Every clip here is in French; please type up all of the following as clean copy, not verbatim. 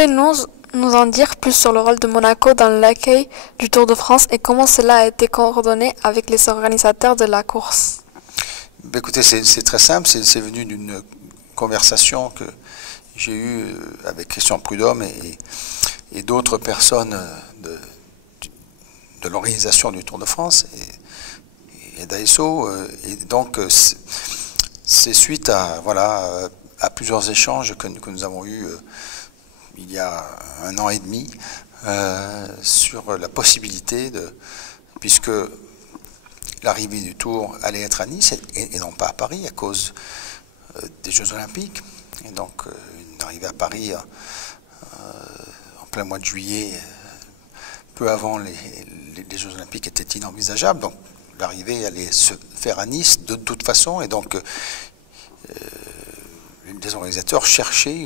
Pouvez-vous nous en dire plus sur le rôle de Monaco dans l'accueil du Tour de France et comment cela a été coordonné avec les organisateurs de la course? Écoutez, c'est très simple, c'est venu d'une conversation que j'ai eue avec Christian Prudhomme et d'autres personnes de l'organisation du Tour de France et d'ASO. Et donc, c'est suite à, voilà, à plusieurs échanges que nous avons eus il y a 1 an et demi sur la possibilité puisque l'arrivée du Tour allait être à Nice et non pas à Paris à cause des Jeux Olympiques. Et donc, une arrivée à Paris en plein mois de juillet, peu avant les Jeux Olympiques, était inenvisageable. Donc, l'arrivée allait se faire à Nice de toute façon. Et donc, les organisateurs cherchaient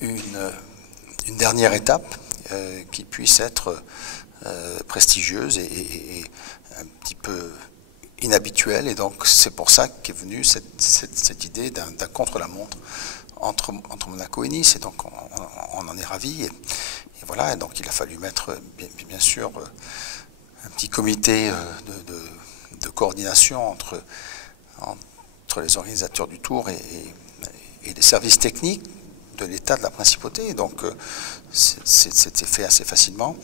une dernière étape qui puisse être prestigieuse et un petit peu inhabituelle. Et donc, c'est pour ça qu'est venue cette idée d'un contre-la-montre entre Monaco et Nice. Et donc, on en est ravis. Et voilà, et donc il a fallu mettre, bien sûr, un petit comité de coordination entre les organisateurs du Tour et les services techniques de l'État de la Principauté. Donc, c'était fait assez facilement.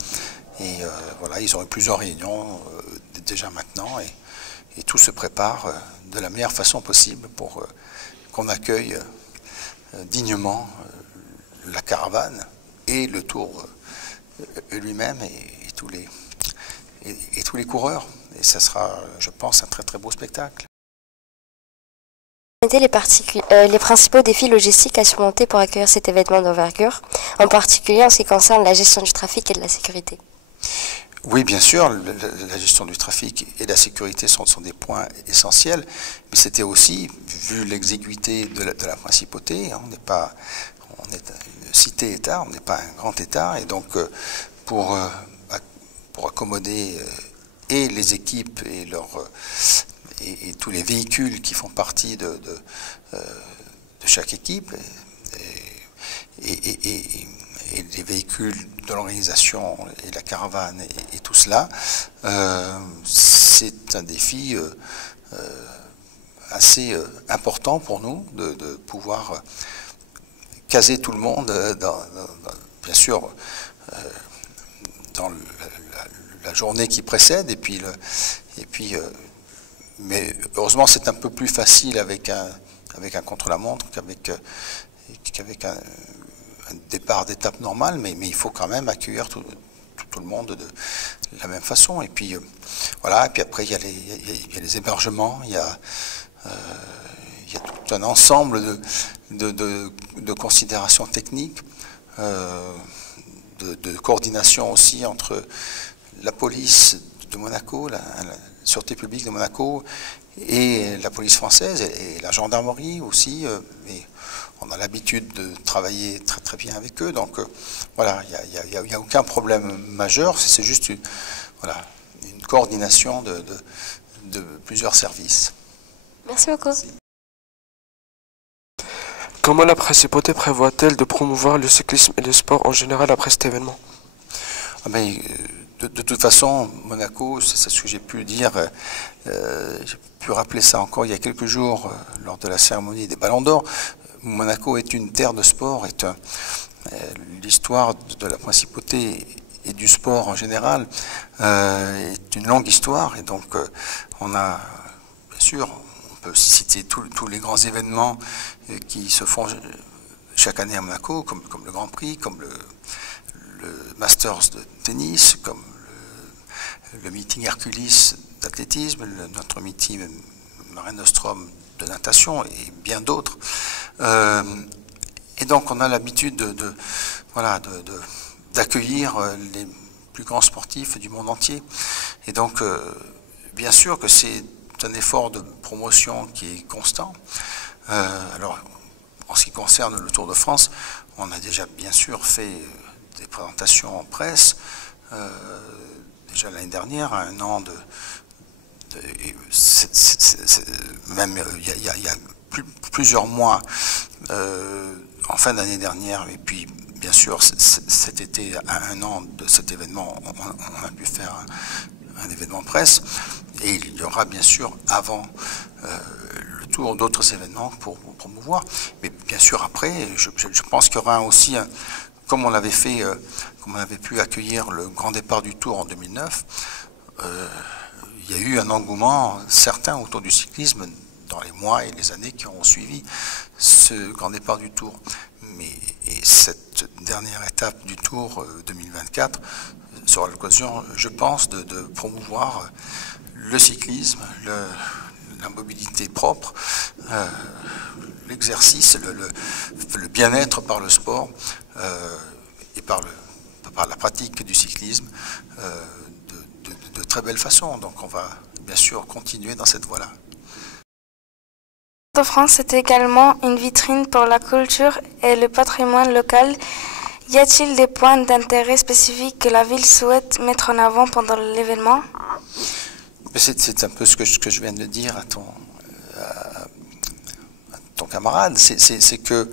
Et voilà, ils ont eu plusieurs réunions déjà maintenant et tout se prépare de la meilleure façon possible pour qu'on accueille dignement la caravane et le Tour lui-même et tous les coureurs. Et ça sera, je pense, un très très beau spectacle. Quels étaient les principaux défis logistiques à surmonter pour accueillir cet événement d'envergure, en particulier en ce qui concerne la gestion du trafic et de la sécurité? Oui, bien sûr, la gestion du trafic et la sécurité sont des points essentiels, mais c'était aussi, vu l'exiguïté de la Principauté, on est une cité-État, on n'est pas un grand État, et donc pour accommoder et les équipes et tous les véhicules qui font partie de chaque équipe, et les véhicules de l'organisation et la caravane et tout cela, c'est un défi assez important pour nous de pouvoir caser tout le monde bien sûr dans la journée qui précède mais heureusement c'est un peu plus facile avec un contre-la-montre qu'avec un départ d'étape normale, mais il faut quand même accueillir tout le monde de la même façon. Et puis voilà, et puis après il y a les hébergements, il y a tout un ensemble de considérations techniques, de coordination aussi entre la police de Monaco, la sûreté publique de Monaco et la police française et la gendarmerie aussi. Et on a l'habitude de travailler très très bien avec eux, donc voilà, il n'y a aucun problème majeur, c'est juste une coordination de plusieurs services. Merci beaucoup. Comment la Principauté prévoit-elle de promouvoir le cyclisme et le sport en général après cet événement? De toute façon, Monaco, c'est ce que j'ai pu dire, j'ai pu rappeler ça encore il y a quelques jours lors de la cérémonie des Ballons d'Or. Monaco est une terre de sport, l'histoire de la Principauté et du sport en général est une longue histoire, et donc on a, bien sûr, on peut citer tous les grands événements qui se font chaque année à Monaco, comme le Grand Prix, comme le Masters de tennis, comme le meeting Hercules d'athlétisme, notre meeting Mare Nostrum de natation et bien d'autres. Et donc on a l'habitude d'accueillir les plus grands sportifs du monde entier. Et donc bien sûr que c'est un effort de promotion qui est constant. Alors en ce qui concerne le Tour de France, on a déjà bien sûr fait des présentations en presse, déjà l'année dernière, à 1 an même il y a plusieurs mois, en fin d'année dernière, et puis bien sûr, cet été, à un an de cet événement, on a pu faire un événement presse, et il y aura bien sûr avant le tour d'autres événements pour promouvoir. Mais bien sûr après, je pense qu'il y aura aussi, comme on avait fait, comme on avait pu accueillir le grand départ du Tour en 2009, il y a eu un engouement certain autour du cyclisme dans les mois et les années qui ont suivi ce grand départ du Tour. Et cette dernière étape du Tour 2024 sera l'occasion, je pense, de promouvoir le cyclisme, la mobilité propre, l'exercice, le bien-être par le sport et par la pratique du cyclisme de très belle façon. Donc on va bien sûr continuer dans cette voie-là. Le Tour de France est également une vitrine pour la culture et le patrimoine local. Y a-t-il des points d'intérêt spécifiques que la ville souhaite mettre en avant pendant l'événement? C'est un peu ce que je viens de dire à ton camarade. C'est que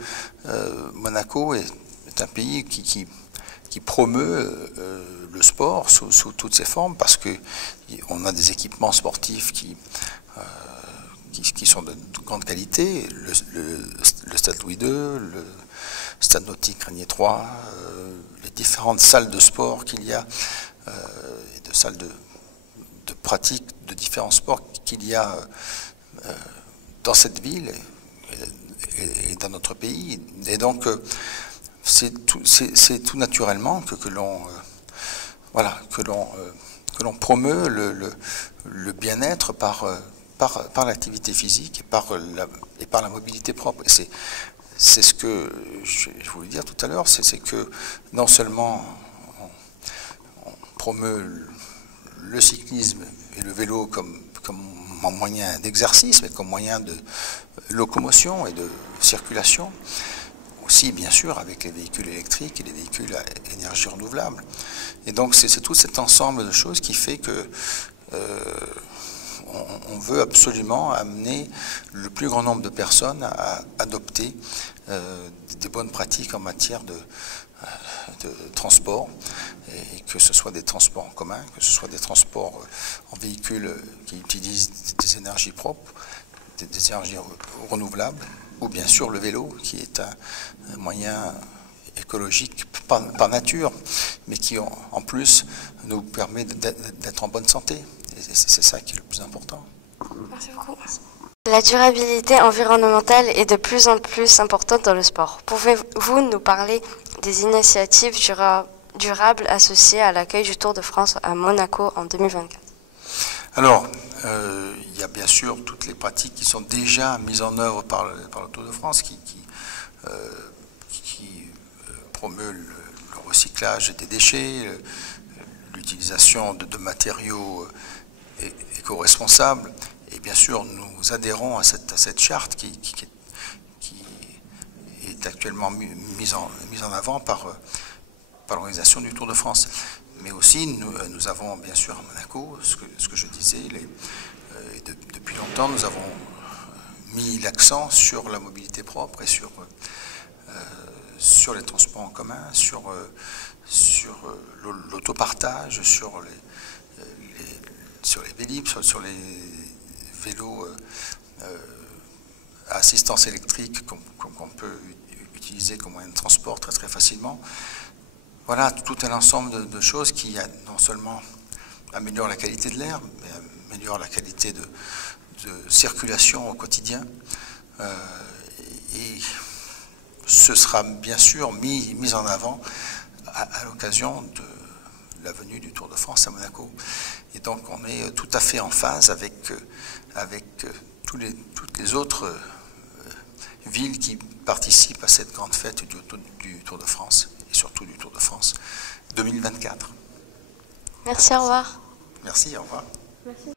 Monaco est un pays qui promeut le sport sous toutes ses formes, parce qu'on a des équipements sportifs qui sont de grande qualité, le stade Louis II, le stade nautique Régnier 3, les différentes salles de sport qu'il y a, et de salles de pratique de différents sports qu'il y a dans cette ville et dans notre pays. Et donc c'est tout naturellement que l'on promeut le bien-être par l'activité physique et par la mobilité propre. Et c'est ce que je voulais dire tout à l'heure, c'est que non seulement on promeut le cyclisme et le vélo comme moyen d'exercice, mais comme moyen de locomotion et de circulation, aussi bien sûr avec les véhicules électriques et les véhicules à énergie renouvelable. Et donc c'est tout cet ensemble de choses qui fait que on veut absolument amener le plus grand nombre de personnes à adopter des bonnes pratiques en matière de transport, et que ce soit des transports en commun, que ce soit des transports en véhicules qui utilisent des énergies propres, des énergies renouvelables, ou bien sûr le vélo, qui est un moyen écologique par nature, mais qui en plus nous permet d'être en bonne santé. Et c'est ça qui est le plus important. Merci beaucoup. La durabilité environnementale est de plus en plus importante dans le sport. Pouvez-vous nous parler des initiatives durables associées à l'accueil du Tour de France à Monaco en 2024? Alors, il y a bien sûr toutes les pratiques qui sont déjà mises en œuvre par le Tour de France, qui promeut le recyclage des déchets, l'utilisation de matériaux éco-responsables. Et bien sûr, nous adhérons à cette charte qui est actuellement mise en avant par l'organisation du Tour de France. Mais aussi, nous avons bien sûr à Monaco, ce que je disais, depuis longtemps, nous avons mis l'accent sur la mobilité propre et sur les transports en commun, sur l'autopartage, sur les vélib, sur les vélos à assistance électrique qu'on peut utiliser comme moyen de transport très très facilement. Voilà tout un ensemble de choses qui non seulement améliorent la qualité de l'air, mais améliorent la qualité de circulation au quotidien. Et ce sera bien sûr mis en avant à l'occasion de la venue du Tour de France à Monaco. Et donc on est tout à fait en phase avec toutes les autres villes qui participent à cette grande fête du Tour de France, et surtout du Tour de France 2024. Merci, au revoir. Merci, au revoir. Merci.